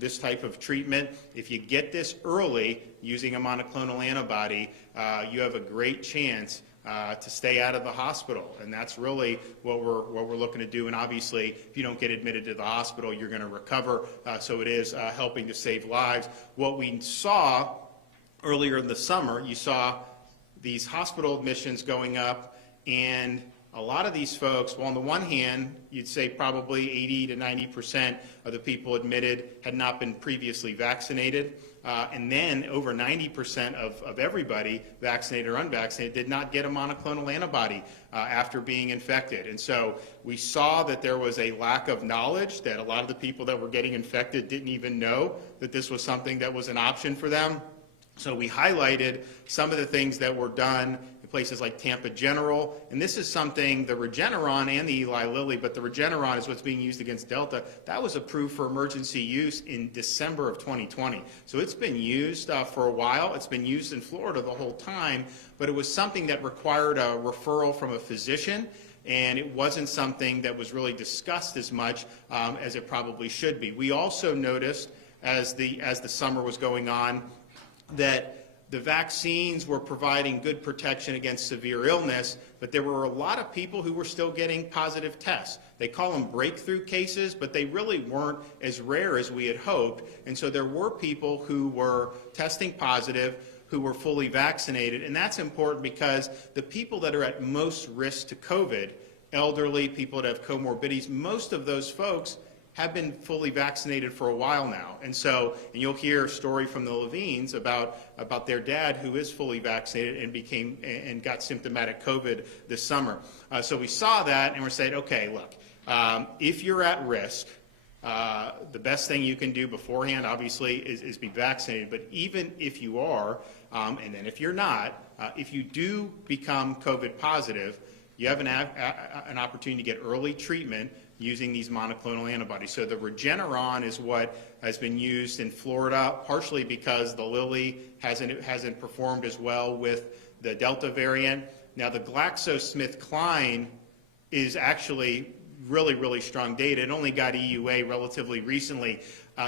this type of treatment. If you get this early using a monoclonal antibody, you have a great chance to stay out of the hospital, and that's really what we're looking to do. And obviously, if you don't get admitted to the hospital, you're going to recover. So it is helping to save lives. What we saw earlier in the summer, you saw these hospital admissions going up, and a lot of these folks, well, on the one hand, you'd say probably 80 to 90% of the people admitted had not been previously vaccinated. And then over 90% of everybody, vaccinated or unvaccinated, did not get a monoclonal antibody after being infected. And so we saw that there was a lack of knowledge, that a lot of the people that were getting infected didn't even know that this was something that was an option for them. So we highlighted some of the things that were done in places like Tampa General, and this is something, the Regeneron and the Eli Lilly, but the Regeneron is what's being used against Delta. That was approved for emergency use in December of 2020. So it's been used for a while. It's been used in Florida the whole time, but it was something that required a referral from a physician, and it wasn't something that was really discussed as much as it probably should be. We also noticed as the summer was going on that the vaccines were providing good protection against severe illness, but there were a lot of people who were still getting positive tests. They call them breakthrough cases, but they really weren't as rare as we had hoped. And so there were people who were testing positive, who were fully vaccinated, and that's important because the people that are at most risk to COVID, elderly, people that have comorbidities, most of those folks have been fully vaccinated for a while now. And so, and you'll hear a story from the Levines about their dad who is fully vaccinated and got symptomatic COVID this summer. So we saw that and we're saying, okay, look, if you're at risk, the best thing you can do beforehand, obviously, is be vaccinated. But even if you are, and then if you're not, if you do become COVID positive, you have an opportunity to get early treatment using these monoclonal antibodies. So the Regeneron is what has been used in Florida, partially because the Lilly hasn't performed as well with the Delta variant. Now the GlaxoSmithKline is actually really, really strong data. It only got EUA relatively recently.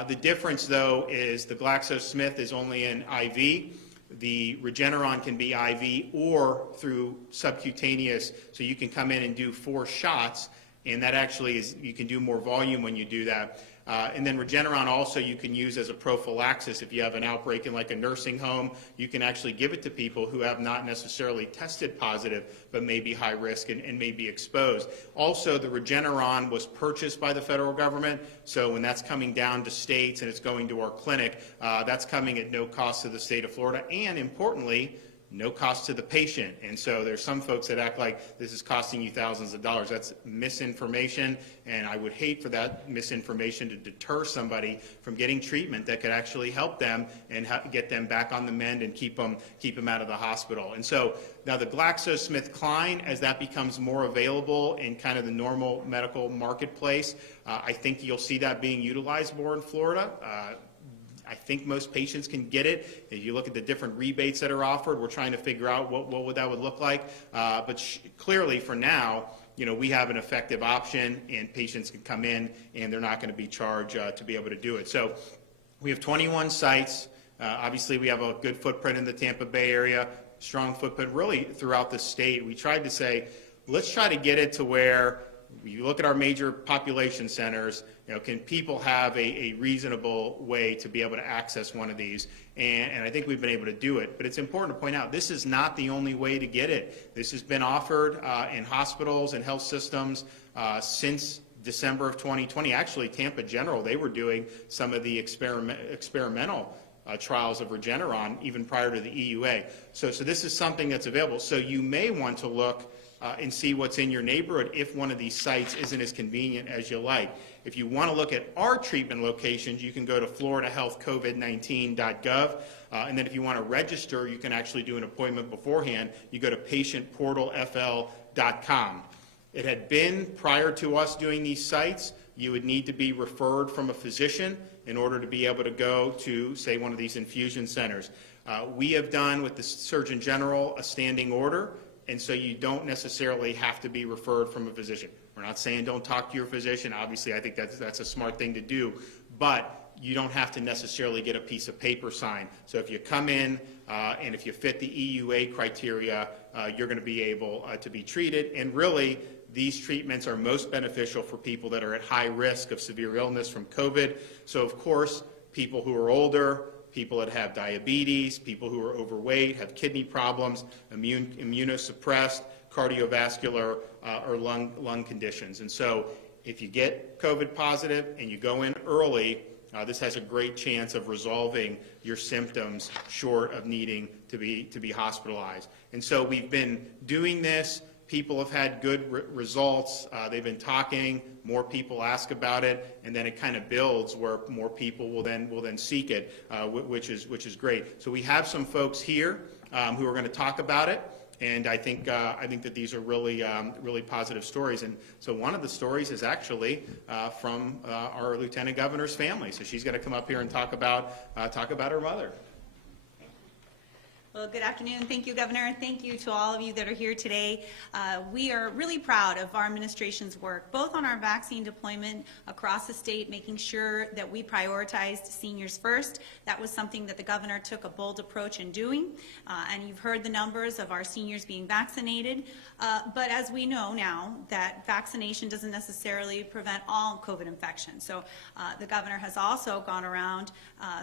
The difference, though, is the GlaxoSmith is only an IV. The Regeneron can be IV or through subcutaneous, so you can come in and do 4 shots, and that actually is, you can do more volume when you do that. And then Regeneron also you can use as a prophylaxis. If you have an outbreak in like a nursing home, you can actually give it to people who have not necessarily tested positive but may be high risk and may be exposed. Also, the Regeneron was purchased by the federal government, so when that's coming down to states and it's going to our clinic, that's coming at no cost to the state of Florida, and importantly, no cost to the patient. And so there's some folks that act like this is costing you thousands of dollars. That's misinformation, and I would hate for that misinformation to deter somebody from getting treatment that could actually help them and get them back on the mend and keep them out of the hospital. And so now the GlaxoSmithKline, as that becomes more available in kind of the normal medical marketplace, I think you'll see that being utilized more in Florida. I think most patients can get it. If you look at the different rebates that are offered, we're trying to figure out what that would look like. But clearly, for now, you know, we have an effective option, and patients can come in, and they're not going to be charged to be able to do it. So we have 21 sites. Obviously, we have a good footprint in the Tampa Bay area, strong footprint really throughout the state. We tried to say, let's try to get it to where you look at our major population centers, you know, can people have a reasonable way to be able to access one of these? And I think we've been able to do it. But it's important to point out, this is not the only way to get it. This has been offered in hospitals and health systems since December of 2020. Actually, Tampa General, they were doing some of the experimental trials of Regeneron even prior to the EUA. So this is something that's available. So you may want to look and see what's in your neighborhood if one of these sites isn't as convenient as you like. If you want to look at our treatment locations, you can go to floridahealthcovid19.gov. And then if you want to register, you can actually do an appointment beforehand. You go to patientportalfl.com. It had been, prior to us doing these sites, you would need to be referred from a physician in order to be able to go to, say, one of these infusion centers. We have done with the Surgeon General a standing order, and so you don't necessarily have to be referred from a physician. We're not saying don't talk to your physician. Obviously, I think that's a smart thing to do. But you don't have to necessarily get a piece of paper signed. So if you come in and if you fit the EUA criteria, you're going to be able to be treated. And really, these treatments are most beneficial for people that are at high risk of severe illness from COVID. So of course, people who are older, people that have diabetes, people who are overweight, have kidney problems, immunosuppressed, cardiovascular or lung conditions. And so if you get COVID positive and you go in early, this has a great chance of resolving your symptoms short of needing to be hospitalized. And so we've been doing this. People have had good results. They've been talking. More people ask about it, and then it kind of builds where more people will then seek it, which is great. So we have some folks here who are going to talk about it, and I think that these are really positive stories. And so one of the stories is actually from our Lieutenant Governor's family. So she's going to come up here and talk about her mother. Well, good afternoon. Thank you, Governor, and thank you to all of you that are here today. We are really proud of our administration's work, both on our vaccine deployment across the state, making sure that we prioritized seniors first. That was something that the Governor took a bold approach in doing, and you've heard the numbers of our seniors being vaccinated. But as we know now, that vaccination doesn't necessarily prevent all COVID infections. So the Governor has also gone around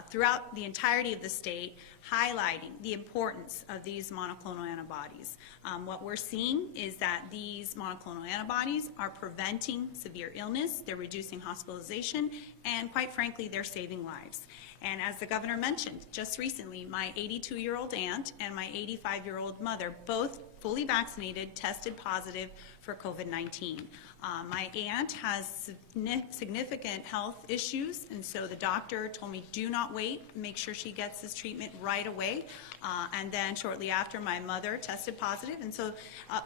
throughout the entirety of the state highlighting the importance of these monoclonal antibodies. What we're seeing is that these monoclonal antibodies are preventing severe illness, they're reducing hospitalization, and quite frankly, they're saving lives. And as the Governor mentioned, just recently, my 82-year-old aunt and my 85-year-old mother, both fully vaccinated, tested positive for COVID-19. My aunt has significant health issues, and so the doctor told me, do not wait, make sure she gets this treatment right away. And then shortly after, my mother tested positive, and so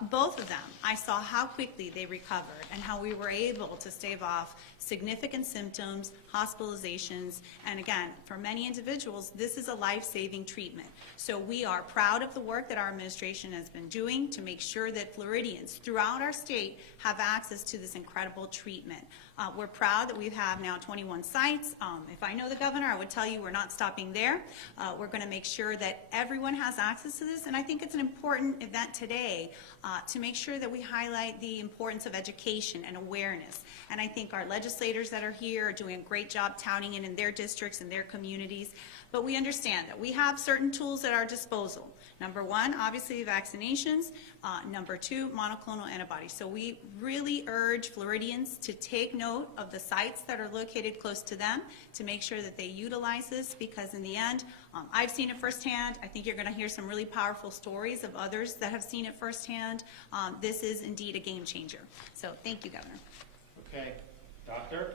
both of them, I saw how quickly they recovered and how we were able to stave off significant symptoms, hospitalizations, and again, for many individuals, this is a life-saving treatment. So we are proud of the work that our administration has been doing to make sure that Floridians throughout our state have access to this incredible treatment. We're proud that we have now 21 sites. If I know the Governor, I would tell you we're not stopping there. We're going to make sure that everyone has access to this, and I think it's an important event today to make sure that we highlight the importance of education and awareness. And I think our legislators that are here are doing a great job touting it in their districts and their communities. But we understand that we have certain tools at our disposal. Number one, obviously vaccinations. Number two, monoclonal antibodies. So we really urge Floridians to take note of the sites that are located close to them to make sure that they utilize this, because in the end, I've seen it firsthand. I think you're going to hear some really powerful stories of others that have seen it firsthand. This is indeed a game changer. So thank you, Governor. Okay, Doctor?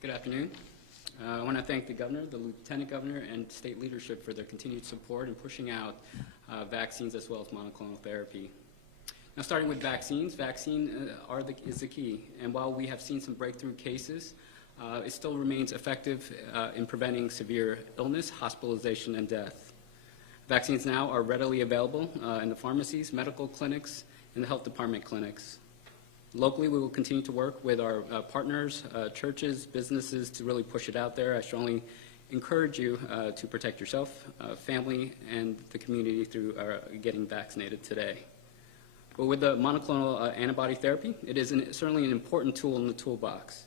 Good afternoon. I want to thank the Governor, the Lieutenant Governor, and state leadership for their continued support in pushing out vaccines as well as monoclonal therapy. Now, starting with vaccines, is the key. And while we have seen some breakthrough cases, it still remains effective in preventing severe illness, hospitalization, and death. Vaccines now are readily available in the pharmacies, medical clinics, and the health department clinics. Locally, we will continue to work with our partners, churches, businesses to really push it out there. I strongly encourage you to protect yourself, family, and the community through getting vaccinated today. But with the monoclonal antibody therapy, it is certainly an important tool in the toolbox.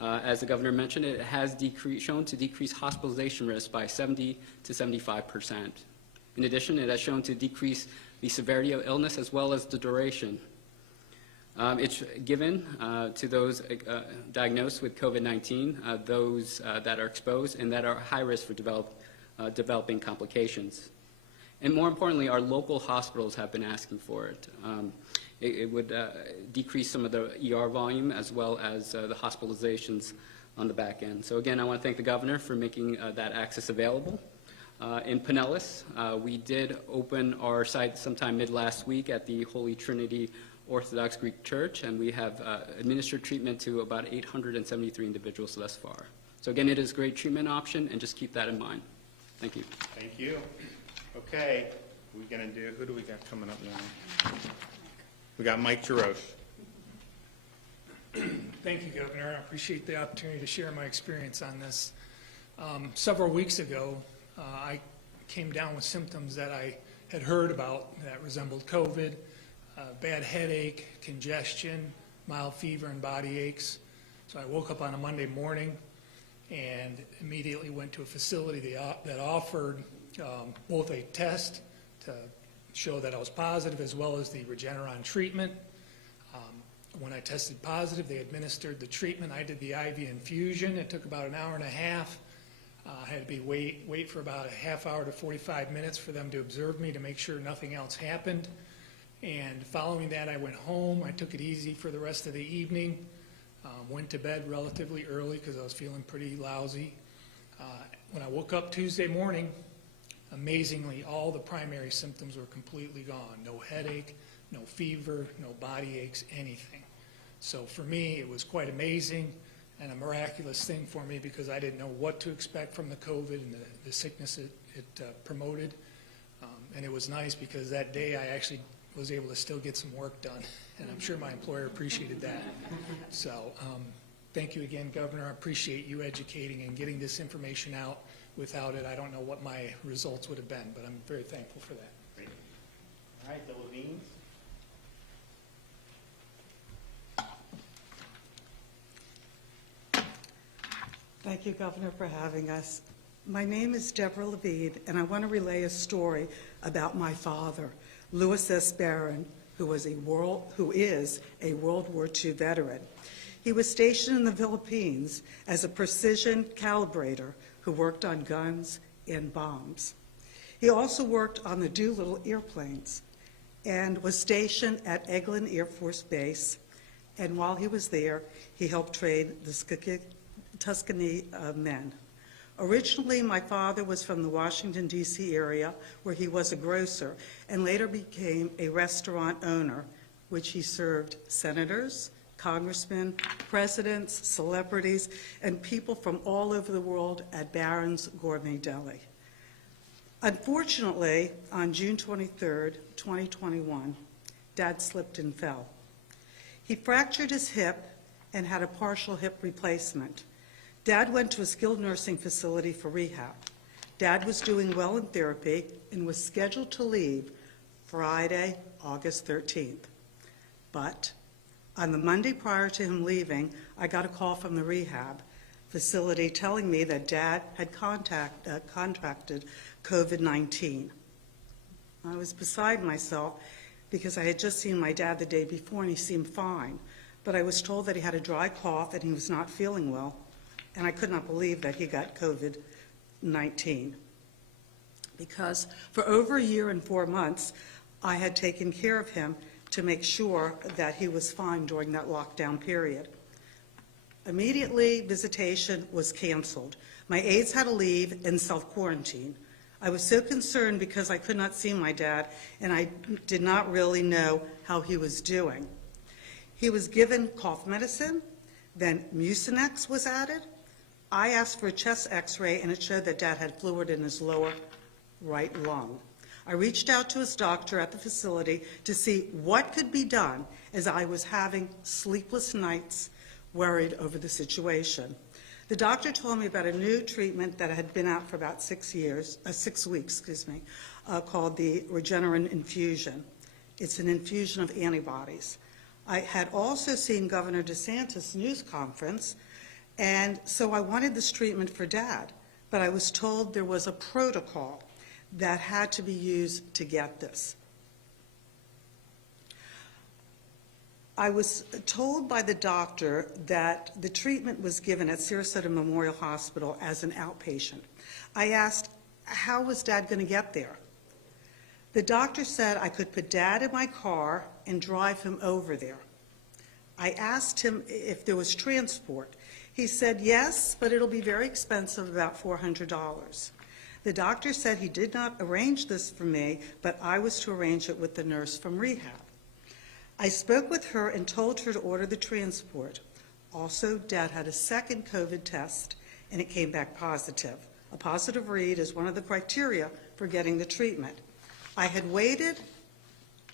As the Governor mentioned, it has shown to decrease hospitalization risk by 70 to 75%. In addition, it has shown to decrease the severity of illness as well as the duration. It's given to those diagnosed with COVID-19, those that are exposed and that are high risk for developing complications. And more importantly, our local hospitals have been asking for it. It would decrease some of the ER volume as well as the hospitalizations on the back end. So again, I want to thank the Governor for making that access available. In Pinellas, we did open our site sometime mid-last week at the Holy Trinity Orthodox Greek Church, and we have administered treatment to about 873 individuals thus far. So again, it is a great treatment option, and just keep that in mind. Thank you. Thank you. Okay, who do we got coming up now? We got Mike Jarosz. Thank you, Governor. I appreciate the opportunity to share my experience on this. Several weeks ago, I came down with symptoms that I had heard about that resembled COVID, bad headache, congestion, mild fever, and body aches. So I woke up on a Monday morning and immediately went to a facility that offered both a test to show that I was positive as well as the Regeneron treatment. When I tested positive, they administered the treatment. I did the IV infusion. It took about an hour and a half. I had to wait for about a half hour to 45 minutes for them to observe me to make sure nothing else happened. And following that, I went home. I took it easy for the rest of the evening. Went to bed relatively early because I was feeling pretty lousy. When I woke up Tuesday morning, amazingly, all the primary symptoms were completely gone. No headache, no fever, no body aches, anything. So for me, it was quite amazing and a miraculous thing for me because I didn't know what to expect from the COVID and the sickness it promoted. And it was nice because that day I actually was able to still get some work done, and I'm sure my employer appreciated that. So thank you again, Governor. I appreciate you educating and getting this information out. Without it, I don't know what my results would have been, but I'm very thankful for that. Great. All right, the Levines. Thank you, Governor, for having us. My name is Deborah Levine, and I want to relay a story about my father, Louis S. Barron, who is a World War II veteran. He was stationed in the Philippines as a precision calibrator who worked on guns and bombs. He also worked on the Doolittle airplanes and was stationed at Eglin Air Force Base. And while he was there, he helped train the Tuscany men. Originally, my father was from the Washington, D.C. area, where he was a grocer, and later became a restaurant owner, which he served senators, congressmen, presidents, celebrities, and people from all over the world at Barron's Gourmet Deli. Unfortunately, on June 23rd, 2021, Dad slipped and fell. He fractured his hip and had a partial hip replacement. Dad went to a skilled nursing facility for rehab. Dad was doing well in therapy and was scheduled to leave Friday, August 13th. But on the Monday prior to him leaving, I got a call from the rehab facility telling me that Dad had contracted COVID-19. I was beside myself because I had just seen my dad the day before and he seemed fine. But I was told that he had a dry cough and he was not feeling well. And I could not believe that he got COVID-19. Because for over a year and 4 months, I had taken care of him to make sure that he was fine during that lockdown period. Immediately, visitation was canceled. My aides had to leave and self-quarantine. I was so concerned because I could not see my dad, and I did not really know how he was doing. He was given cough medicine, then Mucinex was added. I asked for a chest x-ray, and it showed that Dad had fluid in his lower right lung. I reached out to his doctor at the facility to see what could be done, as I was having sleepless nights worried over the situation. The doctor told me about a new treatment that had been out for about 6 weeks, called the Regeneron infusion. It's an infusion of antibodies. I had also seen Governor DeSantis' news conference, and so I wanted this treatment for Dad, but I was told there was a protocol that had to be used to get this. I was told by the doctor that the treatment was given at Sarasota Memorial Hospital as an outpatient. I asked, how was Dad going to get there? The doctor said I could put Dad in my car and drive him over there. I asked him if there was transport. He said, yes, but it'll be very expensive, about $400. The doctor said he did not arrange this for me, but I was to arrange it with the nurse from rehab. I spoke with her and told her to order the transport. Also, Dad had a second COVID test, and it came back positive. A positive read is one of the criteria for getting the treatment. I had waited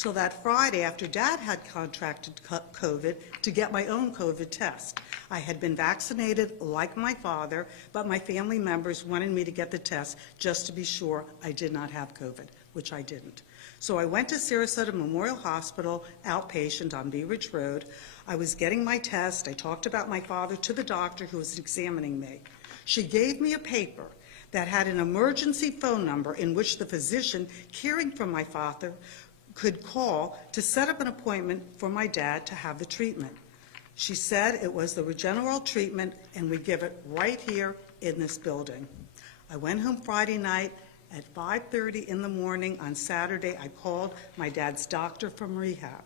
till that Friday after Dad had contracted COVID to get my own COVID test. I had been vaccinated like my father, but my family members wanted me to get the test just to be sure I did not have COVID, which I didn't. So I went to Sarasota Memorial Hospital, outpatient on Bee Ridge Road. I was getting my test. I talked about my father to the doctor who was examining me. She gave me a paper that had an emergency phone number in which the physician caring for my father could call to set up an appointment for my dad to have the treatment. She said it was the Regeneron treatment and we give it right here in this building. I went home Friday night. At 5:30 in the morning on Saturday, I called my dad's doctor from rehab.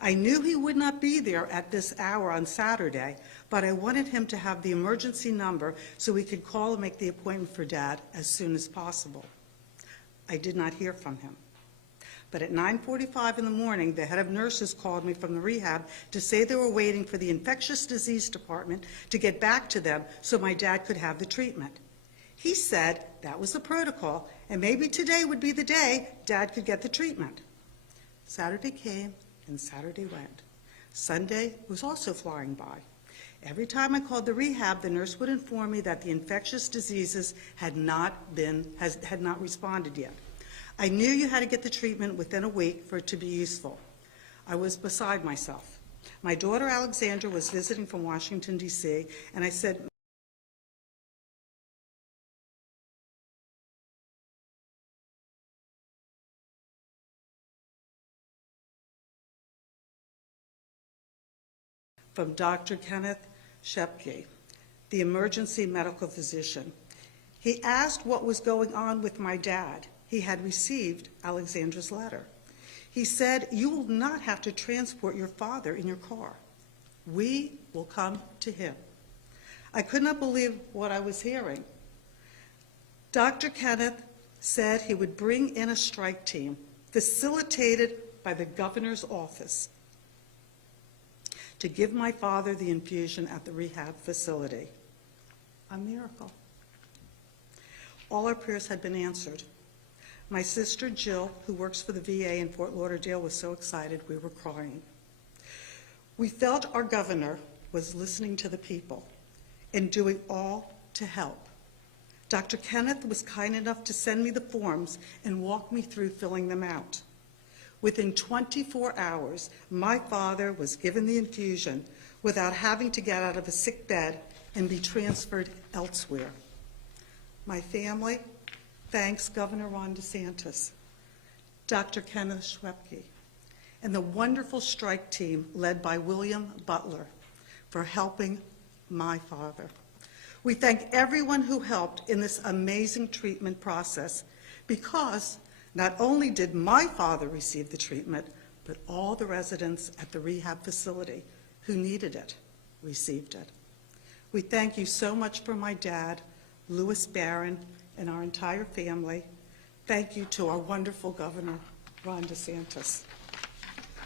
I knew he would not be there at this hour on Saturday, but I wanted him to have the emergency number so we could call and make the appointment for Dad as soon as possible. I did not hear from him. But at 9:45 in the morning, the head of nurses called me from the rehab to say they were waiting for the infectious disease department to get back to them so my dad could have the treatment. He said that was the protocol, and maybe today would be the day Dad could get the treatment. Saturday came, and Saturday went. Sunday was also flying by. Every time I called the rehab, the nurse would inform me that the infectious diseases had not responded yet. I knew you had to get the treatment within a week for it to be useful. I was beside myself. My daughter Alexandra was visiting from Washington, D.C., and I said, from Dr. Kenneth Shepke, the emergency medical physician. He asked what was going on with my dad. He had received Alexandra's letter. He said, "You will not have to transport your father in your car. We will come to him." I could not believe what I was hearing. Dr. Kenneth said he would bring in a strike team facilitated by the governor's office to give my father the infusion at the rehab facility. A miracle. All our prayers had been answered. My sister Jill, who works for the VA in Fort Lauderdale, was so excited we were crying. We felt our governor was listening to the people and doing all to help. Dr. Kenneth was kind enough to send me the forms and walk me through filling them out. Within 24 hours, my father was given the infusion without having to get out of a sick bed and be transferred elsewhere. My family thanks Governor Ron DeSantis, Dr. Kenneth Shepke, and the wonderful strike team led by William Butler for helping my father. We thank everyone who helped in this amazing treatment process because not only did my father receive the treatment, but all the residents at the rehab facility who needed it received it. We thank you so much for my dad, Louis Barron, and our entire family. Thank you to our wonderful Governor, Ron DeSantis.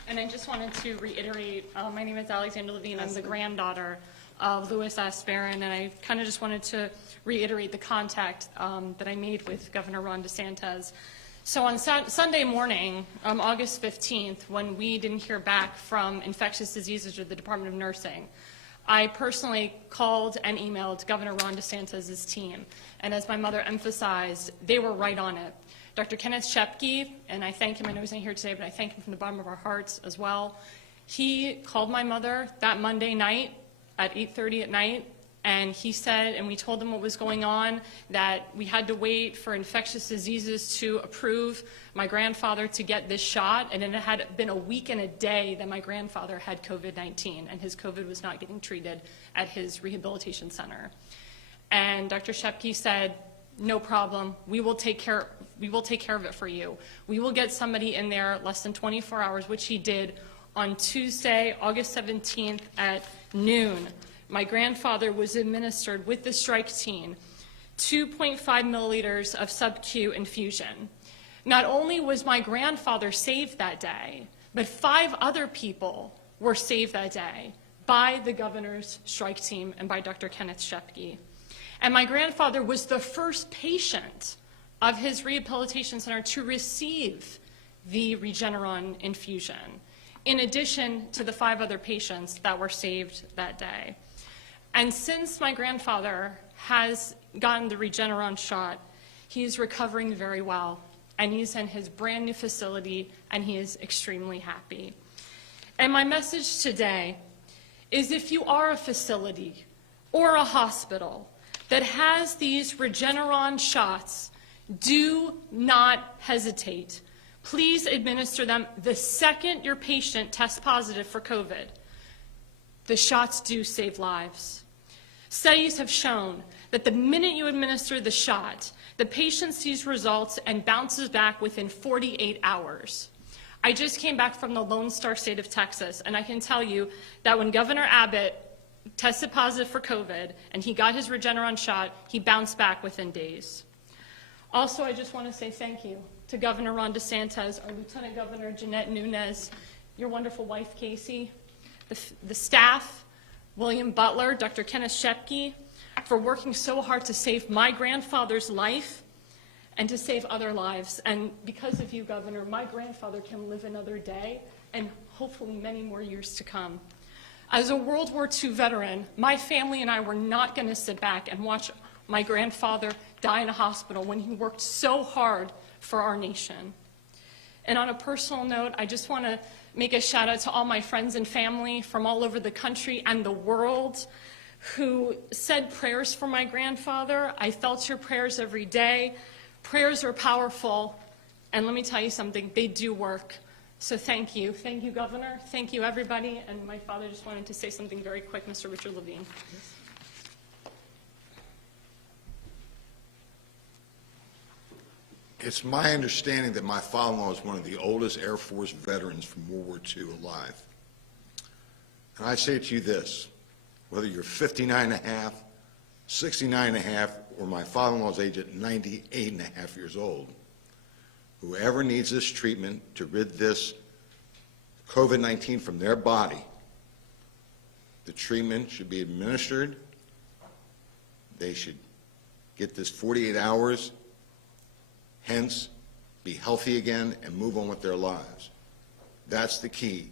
And I just wanted to reiterate, my name is Alexandra Levine. I'm the granddaughter of Louis S. Barron, and I kind of just wanted to reiterate the contact that I made with Governor Ron DeSantis. So on Sunday morning, August 15th, when we didn't hear back from infectious diseases or the Department of Nursing, I personally called and emailed Governor Ron DeSantis' team. And as my mother emphasized, they were right on it. Dr. Kenneth Shepke, and I thank him, I know he's not here today, but I thank him from the bottom of our hearts as well. He called my mother that Monday night at 8:30 at night, and he said, and we told him what was going on, that we had to wait for infectious diseases to approve my grandfather to get this shot, and it had been a week and a day that my grandfather had COVID-19, and his COVID was not getting treated at his rehabilitation center. And Dr. Shepke said, "No problem, we will take care of it for you. We will get somebody in there less than 24 hours, which he did on Tuesday, August 17th at noon. My grandfather was administered with the strike team 2.5 milliliters of sub-Q infusion. Not only was my grandfather saved that day, but 5 other people were saved that day by the governor's strike team and by Dr. Kenneth Shepke. And my grandfather was the first patient of his rehabilitation center to receive the Regeneron infusion, in addition to the 5 other patients that were saved that day. And since my grandfather has gotten the Regeneron shot, he's recovering very well, and he's in his brand new facility, and he is extremely happy. And my message today is, if you are a facility or a hospital that has these Regeneron shots, do not hesitate. Please administer them the second your patient tests positive for COVID. The shots do save lives. Studies have shown that the minute you administer the shot, the patient sees results and bounces back within 48 hours. I just came back from the Lone Star State of Texas, and I can tell you that when Governor Abbott tested positive for COVID and he got his Regeneron shot, he bounced back within days. Also, I just want to say thank you to Governor Ron DeSantis, our Lieutenant Governor Jeanette Nunez, your wonderful wife Casey, the staff, William Butler, Dr. Kenneth Shepke, for working so hard to save my grandfather's life and to save other lives. And because of you, Governor, my grandfather can live another day and hopefully many more years to come. As a World War II veteran, my family and I were not going to sit back and watch my grandfather die in a hospital when he worked so hard for our nation. And on a personal note, I just want to make a shout out to all my friends and family from all over the country and the world who said prayers for my grandfather. I felt your prayers every day. Prayers are powerful, and let me tell you something, they do work. So thank you. Thank you, Governor. Thank you, everybody. And my father just wanted to say something very quick, Mr. Richard Levine. It's my understanding that my father-in-law is one of the oldest Air Force veterans from World War II alive. And I say to you this, whether you're 59 and a half, 69 and a half, or my father-in-law's age at 98 and a half years old, whoever needs this treatment to rid this COVID-19 from their body, the treatment should be administered. They should get this 48 hours, hence be healthy again and move on with their lives. That's the key.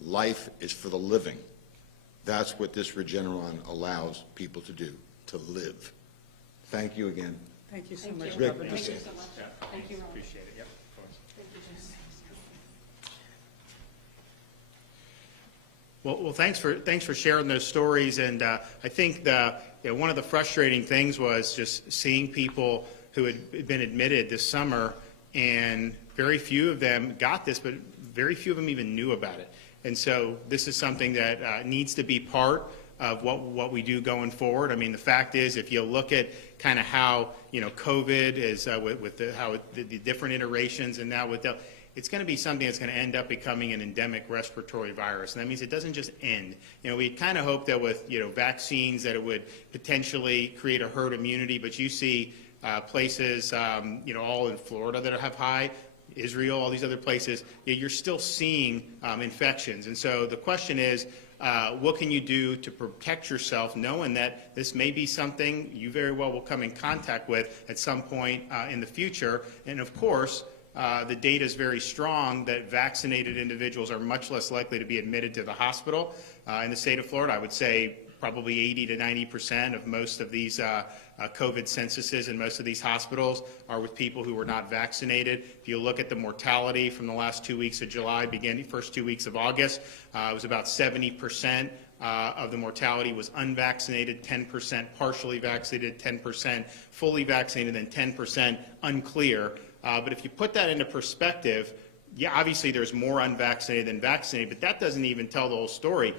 Life is for the living. That's what this Regeneron allows people to do, to live. Thank you again. Thank you so Thank much, you. Governor. Thank you so much. Thank you, Ron. Appreciate it, yep, of course. Well, thanks for sharing those stories, and I think one of the frustrating things was just seeing people who had been admitted this summer, and very few of them got this, but very few of them even knew about it. And so this is something that needs to be part of what we do going forward. I mean, the fact is, if you look at kind of how COVID is with the different iterations, and now with it's going to be something that's going to end up becoming an endemic respiratory virus. And that means it doesn't just end. We kind of hope that with vaccines that it would potentially create a herd immunity, but you see places all in Florida that have high, Israel, all these other places, you're still seeing infections. And so the question is, what can you do to protect yourself, knowing that this may be something you very well will come in contact with at some point in the future? And of course, the data is very strong that vaccinated individuals are much less likely to be admitted to the hospital. In the state of Florida, I would say probably 80 to 90% of most of these COVID censuses in most of these hospitals are with people who were not vaccinated. If you look at the mortality from the last 2 weeks of July, beginning first 2 weeks of August, it was about 70% of the mortality was unvaccinated, 10% partially vaccinated, 10% fully vaccinated, and 10% unclear. But if you put that into perspective, yeah, obviously there's more unvaccinated than vaccinated, but that doesn't even tell the whole story.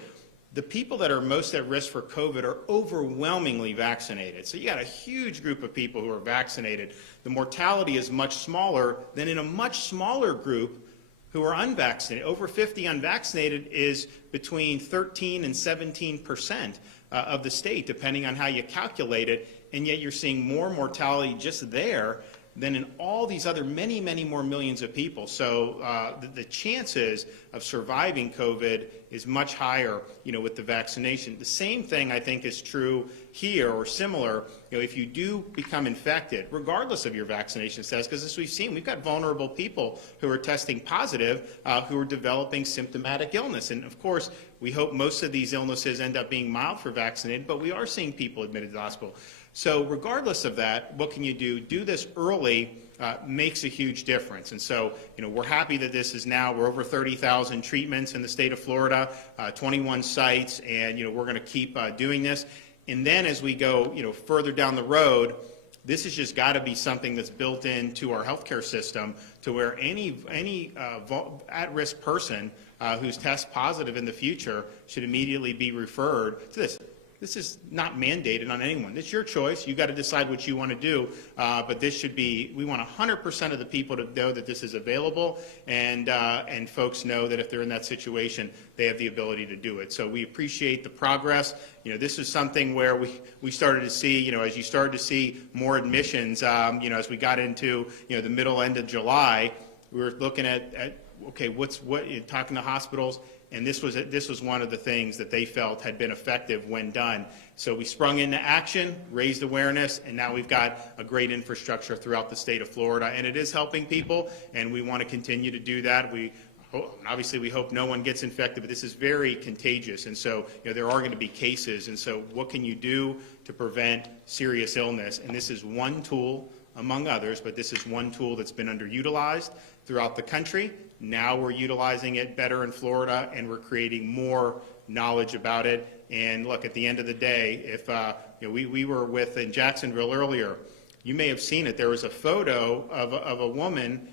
The people that are most at risk for COVID are overwhelmingly vaccinated. So you got a huge group of people who are vaccinated. The mortality is much smaller than in a much smaller group who are unvaccinated. Over 50 unvaccinated is between 13 and 17% of the state, depending on how you calculate it, and yet you're seeing more mortality just there than in all these other many, many more millions of people. So the chances of surviving COVID is much higher, with the vaccination. The same thing I think is true here or similar, if you do become infected, regardless of your vaccination status, because as we've seen, we've got vulnerable people who are testing positive, who are developing symptomatic illness. And of course, we hope most of these illnesses end up being mild for vaccinated, but we are seeing people admitted to the hospital. So regardless of that, what can you do? Do this early makes a huge difference. And so, we're happy that this is now, we're over 30,000 treatments in the state of Florida, 21 sites, and, we're going to keep doing this. And then as we go, further down the road, this has just got to be something that's built into our healthcare system to where any at-risk person who's test positive in the future should immediately be referred to this. This is not mandated on anyone. It's your choice. You've got to decide what you want to do. But this should be, we want 100% of the people to know that this is available, and folks know that if they're in that situation, they have the ability to do it. So we appreciate the progress. This is something where we started to see, as you started to see more admissions, as we got into, the middle end of July, we were looking at okay, talking to hospitals. And this was one of the things that they felt had been effective when done. So we sprung into action, raised awareness, and now we've got a great infrastructure throughout the state of Florida. And it is helping people, and we want to continue to do that. Obviously, we hope no one gets infected, but this is very contagious. And so there are going to be cases. And so what can you do to prevent serious illness? And this is one tool among others, but this is one tool that's been underutilized throughout the country. Now we're utilizing it better in Florida, and we're creating more knowledge about it. And look, at the end of the day, if we were in Jacksonville earlier, you may have seen it. There was a photo of a woman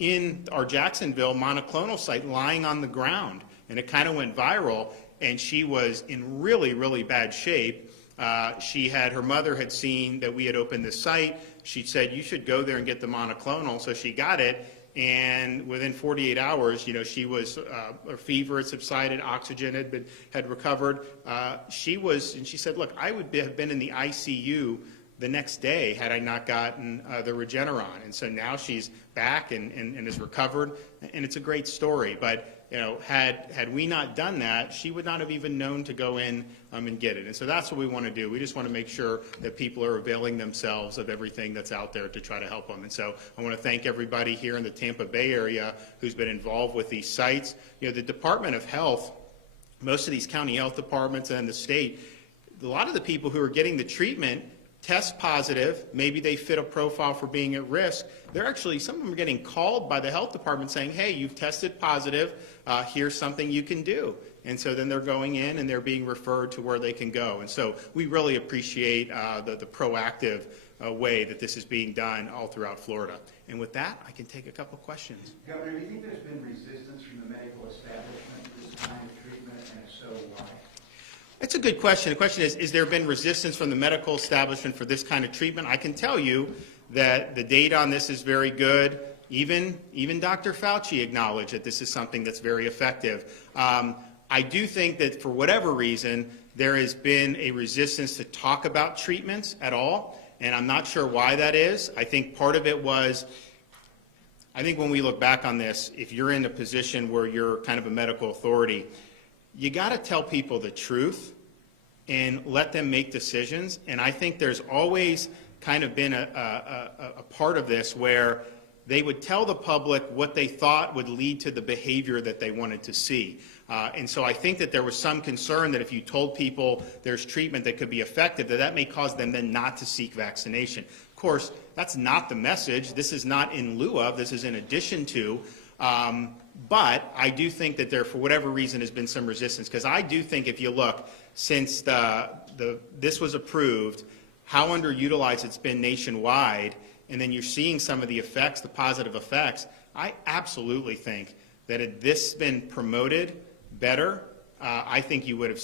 in our Jacksonville monoclonal site lying on the ground, and it kind of went viral. And she was in really, really bad shape. Her mother had seen that we had opened this site. She said, "You should go there and get the monoclonal." So she got it. And within 48 hours, she was, her fever had subsided, oxygen had recovered. And she said, "Look, I would have been in the ICU the next day had I not gotten the Regeneron." And so now she's back and is recovered, and it's a great story. But had we not done that, she would not have even known to go in and get it. And so that's what we want to do. We just want to make sure that people are availing themselves of everything that's out there to try to help them. And so I want to thank everybody here in the Tampa Bay area who's been involved with these sites. The Department of Health, most of these county health departments and the state, a lot of the people who are getting the treatment test positive, maybe they fit a profile for being at risk. Some of them are getting called by the health department saying, "Hey, you've tested positive, here's something you can do." And so then they're going in and they're being referred to where they can go. And so we really appreciate the proactive way that this is being done all throughout Florida. And with that, I can take a couple questions. Governor, do you think there's been resistance from the medical establishment to this kind of treatment, and if so, why? That's a good question. The question is there been resistance from the medical establishment for this kind of treatment? I can tell you that the data on this is very good. Even Dr. Fauci acknowledged that this is something that's very effective. I do think that for whatever reason, there has been a resistance to talk about treatments at all, and I'm not sure why that is. I think part of it was, I think when we look back on this, if you're in a position where you're kind of a medical authority, you got to tell people the truth and let them make decisions. And I think there's always kind of been a part of this where they would tell the public what they thought would lead to the behavior that they wanted to see. And so I think that there was some concern that if you told people there's treatment that could be effective, that may cause them then not to seek vaccination. Of course, that's not the message. This is not in lieu of, this is in addition to. But I do think that there, for whatever reason, has been some resistance. Because I do think if you look, since this was approved, how underutilized it's been nationwide, and then you're seeing some of the effects, the positive effects, I absolutely think that had this been promoted better, I think you would have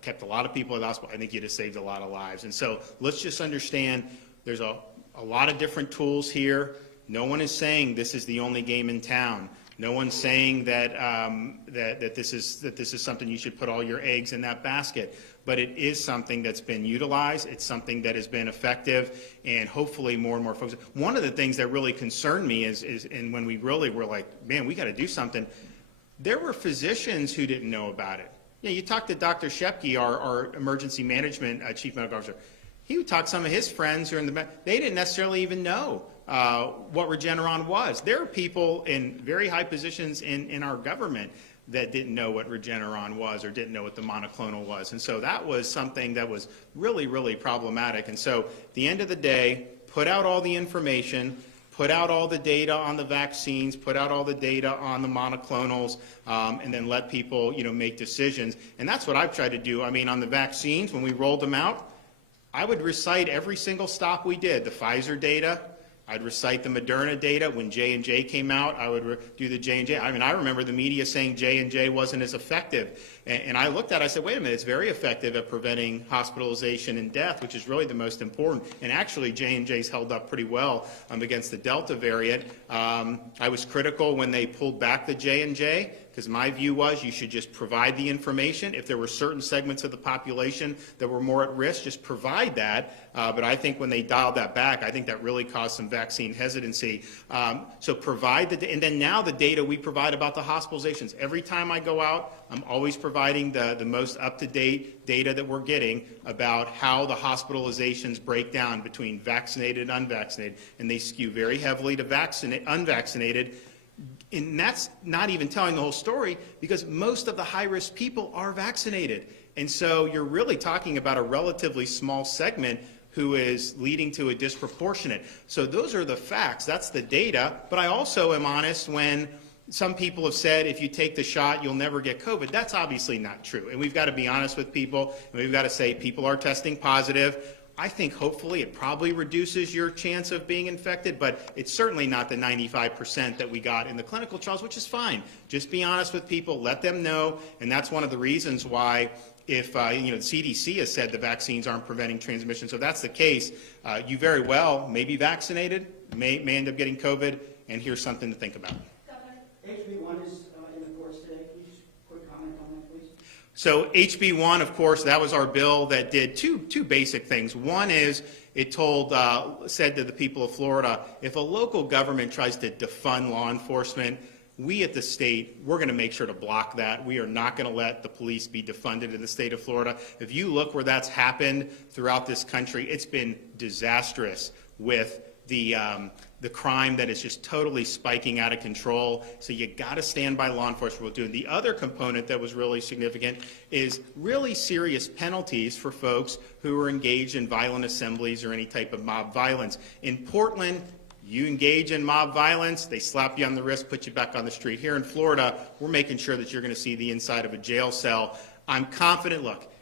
kept a lot of people in the hospital. I think you'd have saved a lot of lives. And so let's just understand there's a lot of different tools here. No one is saying this is the only game in town. No one's saying that this is something you should put all your eggs in that basket. but it is something that's been utilized. It's something that has been effective, and hopefully more and more folks. One of the things that really concerned me is and when we really were like, man, we got to do something, there were physicians who didn't know about it. Yeah, you talk to Dr. Shepke, our emergency management chief medical officer. He would talk to some of his friends who are in the they didn't necessarily even know what Regeneron was. There are people in very high positions in our government that didn't know what Regeneron was or didn't know what the monoclonal was. And so that was something that was really, really problematic. And so at the end of the day, put out all the information, put out all the data on the vaccines, put out all the data on the monoclonals, and then let people, make decisions. And that's what I've tried to do. I mean, on the vaccines, when we rolled them out, I would recite every single stop we did, the Pfizer data. I'd recite the Moderna data. When J&J came out, I would do the J&J. I mean, I remember the media saying J&J wasn't as effective. And I looked at it, I said, wait a minute, it's very effective at preventing hospitalization and death, which is really the most important. And actually, J&J's held up pretty well against the Delta variant. I was critical when they pulled back the J&J, because my view was you should just provide the information. If there were certain segments of the population that were more at risk, just provide that. But I think when they dialed that back, I think that really caused some vaccine hesitancy. So provide and then now the data we provide about the hospitalizations. Every time I go out, I'm always providing the most up-to-date data that we're getting about how the hospitalizations break down between vaccinated and unvaccinated. And they skew very heavily to unvaccinated. And that's not even telling the whole story, because most of the high-risk people are vaccinated. And so you're really talking about a relatively small segment who is leading to a disproportionate. So those are the facts. That's the data. But I also am honest when some people have said if you take the shot, you'll never get COVID. That's obviously not true. And we've got to be honest with people, and we've got to say people are testing positive. I think hopefully it probably reduces your chance of being infected, but it's certainly not the 95% that we got in the clinical trials, which is fine. Just be honest with people, let them know, and that's one of the reasons why if the CDC has said the vaccines aren't preventing transmission. So if that's the case, you very well may be vaccinated, may end up getting COVID, and here's something to think about. HB1 is in the courts today. Can you just quick comment on that, please? So HB1, of course, that was our bill that did two basic things. One is it said to the people of Florida, if a local government tries to defund law enforcement, we at the state, we're going to make sure to block that. We are not going to let the police be defunded in the state of Florida. If you look where that's happened throughout this country, it's been disastrous with the crime that is just totally spiking out of control. So you got to stand by law enforcement will do. The other component that was really significant is really serious penalties for folks who are engaged in violent assemblies or any type of mob violence. In Portland, you engage in mob violence, they slap you on the wrist, put you back on the street. Here in Florida, we're making sure that you're going to see the inside of a jail cell. I'm confident, look,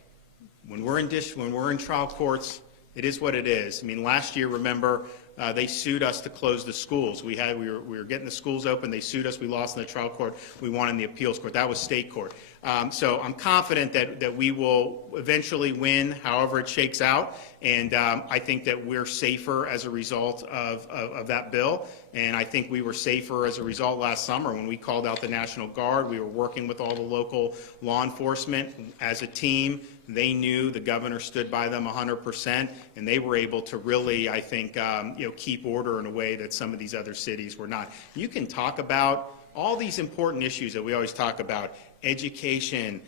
when we're in trial courts, it is what it is. I mean, last year, remember, they sued us to close the schools. We were getting the schools open. They sued us. We lost in the trial court. We won in the appeals court. That was state court. So I'm confident that we will eventually win, however it shakes out. And I think that we're safer as a result of that bill. And I think we were safer as a result last summer when we called out the National Guard. We were working with all the local law enforcement as a team. They knew the governor stood by them 100%, and they were able to really, I think, keep order in a way that some of these other cities were not. You can talk about all these important issues that we always talk about, education,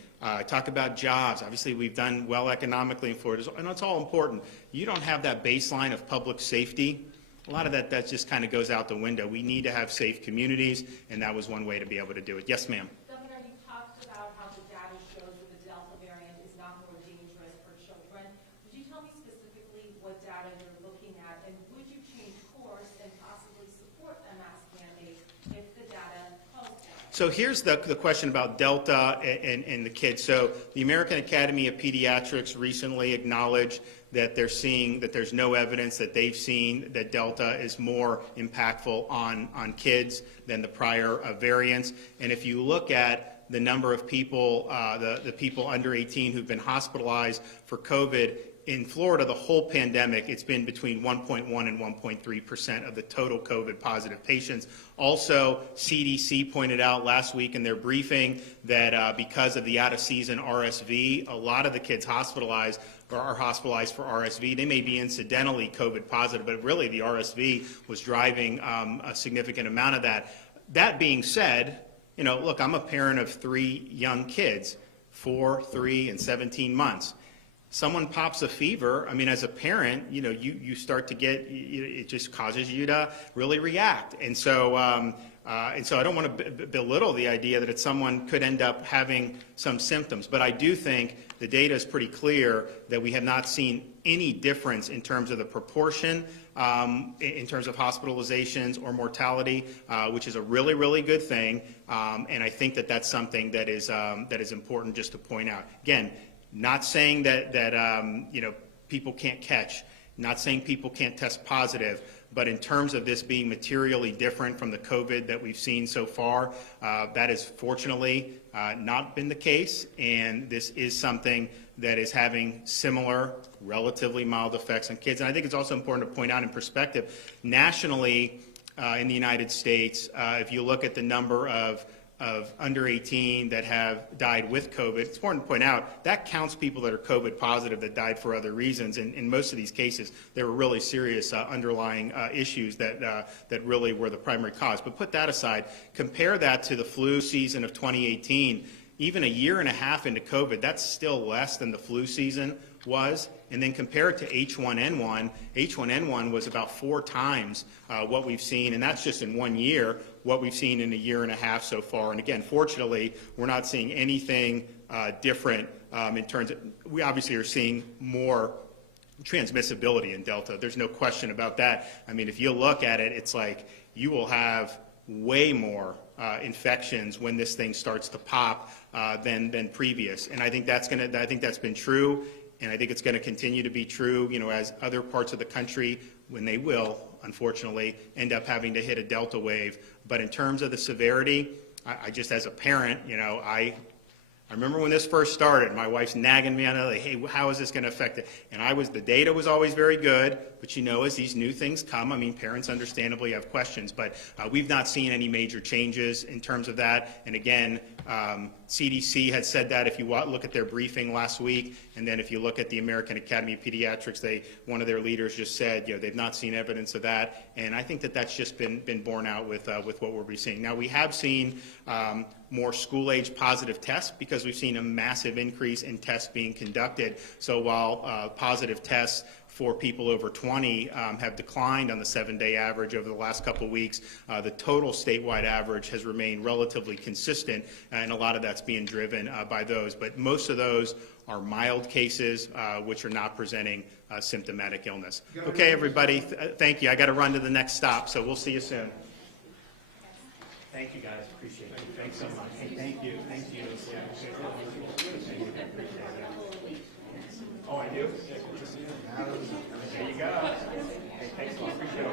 talk about jobs. Obviously, we've done well economically in Florida, and it's all important. You don't have that baseline of public safety. A lot of that just kind of goes out the window. We need to have safe communities, and that was one way to be able to do it. Yes, ma'am. Governor, you talked about how the data shows that the Delta variant is not more dangerous for children. Would you tell me specifically what data you're looking at, and would you change course and possibly support a mask mandate if the data calls for it? So here's the question about Delta and the kids. So the American Academy of Pediatrics recently acknowledged that they're seeing that there's no evidence that they've seen that Delta is more impactful on kids than the prior variants. And if you look at the number of people, the people under 18 who've been hospitalized for COVID, in Florida, the whole pandemic, it's been between 1.1 and 1.3% of the total COVID positive patients. Also, CDC pointed out last week in their briefing that because of the out-of-season RSV, a lot of the kids hospitalized or are hospitalized for RSV. They may be incidentally COVID positive, but really the RSV was driving a significant amount of that. That being said, you know, look, I'm a parent of 3 young kids, 4, 3, and 17 months. Someone pops a fever, I mean, as a parent, you know, you start to get, it just causes you to really react. And so I don't want to belittle the idea that someone could end up having some symptoms. But I do think the data is pretty clear that we have not seen any difference in terms of the proportion, in terms of hospitalizations or mortality, which is a really, really good thing. And I think that that's something that is important just to point out. Again, not saying that you know, people can't catch, not saying people can't test positive, but in terms of this being materially different from the COVID that we've seen so far, that has fortunately not been the case, and this is something that is having similar, relatively mild effects on kids. And I think it's also important to point out in perspective, nationally in the United States, if you look at the number of under 18 that have died with COVID, it's important to point out that counts people that are COVID positive that died for other reasons. And in most of these cases, there were really serious underlying issues that really were the primary cause. But put that aside, compare that to the flu season of 2018. Even a year and a half into COVID, that's still less than the flu season was. And then compare it to H1N1. H1N1 was about 4 times what we've seen, and that's just in 1 year, what we've seen in a year and a half so far. And again, fortunately, we're not seeing anything different in terms of, we obviously are seeing more transmissibility in Delta. There's no question about that. I mean, if you look at it, it's like you will have way more infections when this thing starts to pop than previous. And I think that's been true. And I think it's going to continue to be true, you know, as other parts of the country, when they will, unfortunately, end up having to hit a Delta wave. But in terms of the severity, I just, as a parent, you know, I remember when this first started, my wife's nagging me on it, like, hey, how is this going to affect it? And the data was always very good, but you know, as these new things come, I mean, parents understandably have questions, but we've not seen any major changes in terms of that. And again, CDC had said that if you look at their briefing last week, and then if you look at the American Academy of Pediatrics, one of their leaders just said, you know, they've not seen evidence of that. And I think that that's just been borne out with what we're seeing. Now, we have seen more school-age positive tests because we've seen a massive increase in tests being conducted. So while positive tests for people over 20 have declined on the 7-day average over the last couple of weeks, the total statewide average has remained relatively consistent, and a lot of that's being driven by those. But most of those are mild cases which are not presenting symptomatic illness. Okay, everybody, thank you. I got to run to the next stop, so we'll see you soon. Thank you, guys. Appreciate it. Thanks so much. Hey, thank you. Thank you. Yeah, oh, I do? There you go. Hey, thanks a lot. Appreciate it.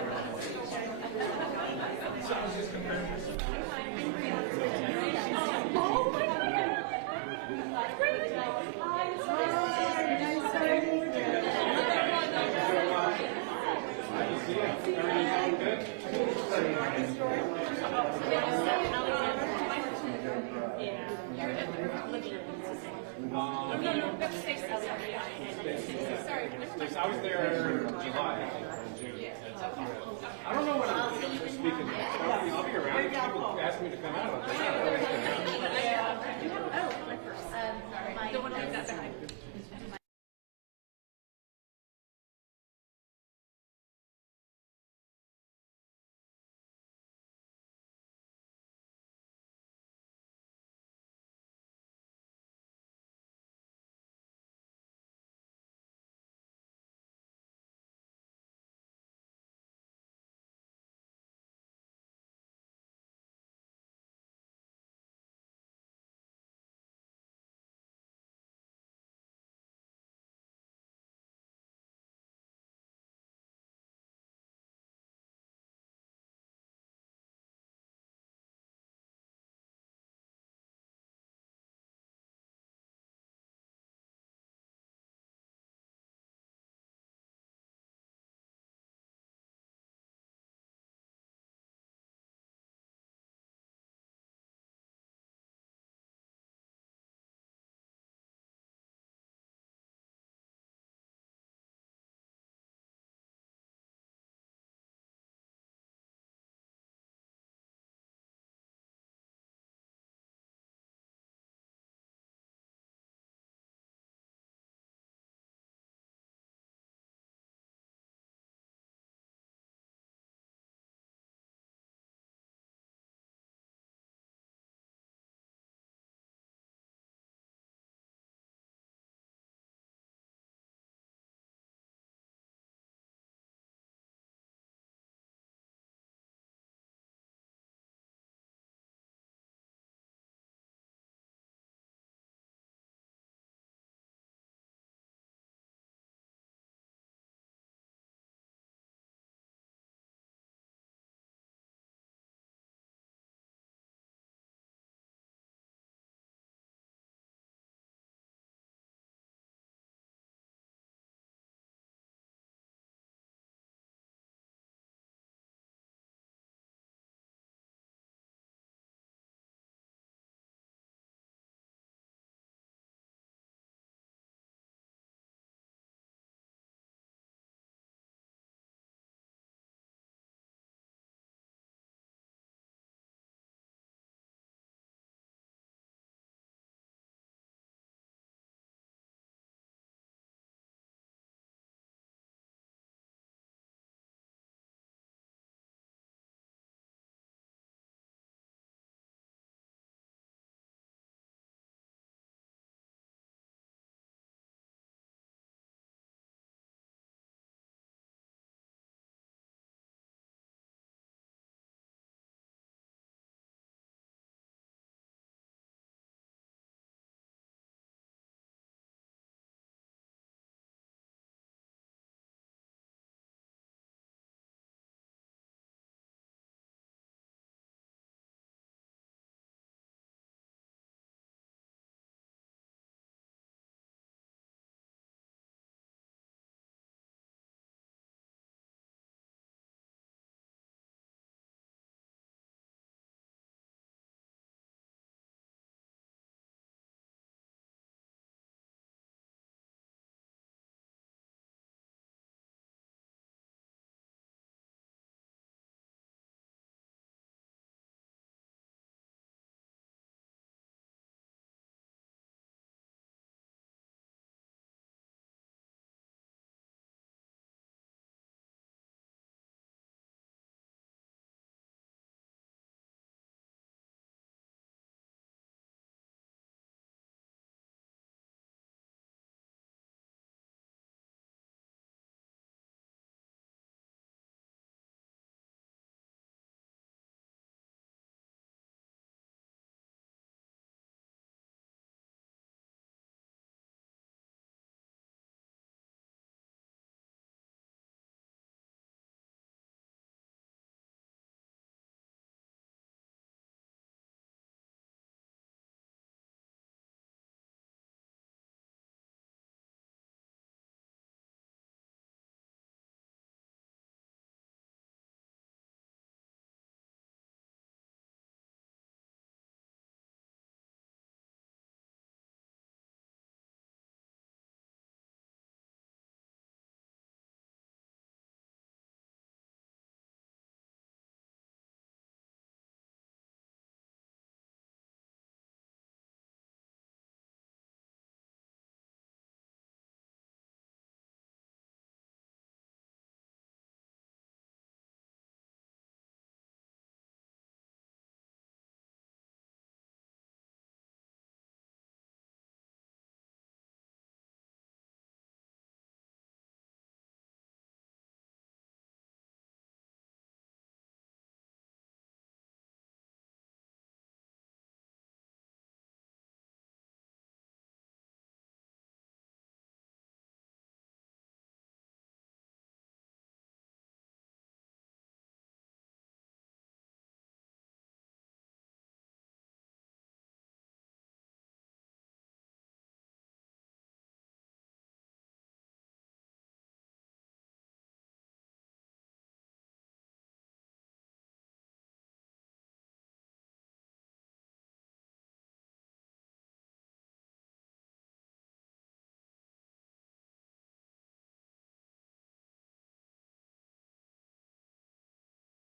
I was there in July and June. I don't know when I'm speaking. I'll be around. People ask me to come out. I'll come out. The one like that behind.